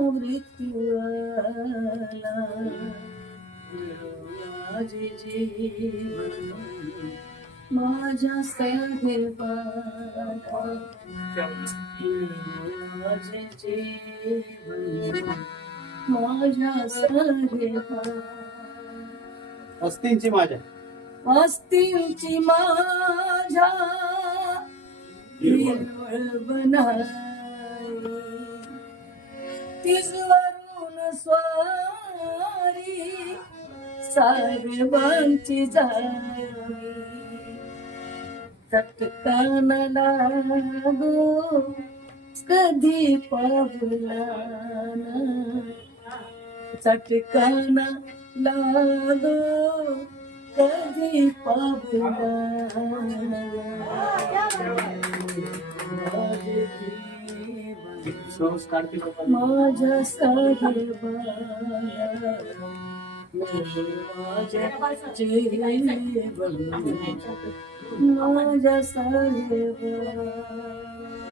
माझे जीवन माझ्या. साहेबा माझे जीवन माझ्या अस्तींची माझ्या. अस्तींची माझ्या बनाई तिजवरून स्वारी साहेबांची जाई चटकान लागो कधी पावला चटकान लागो कधी पावला माझ्या साहेबा माझ्या जीवन. माझ्या साहेबा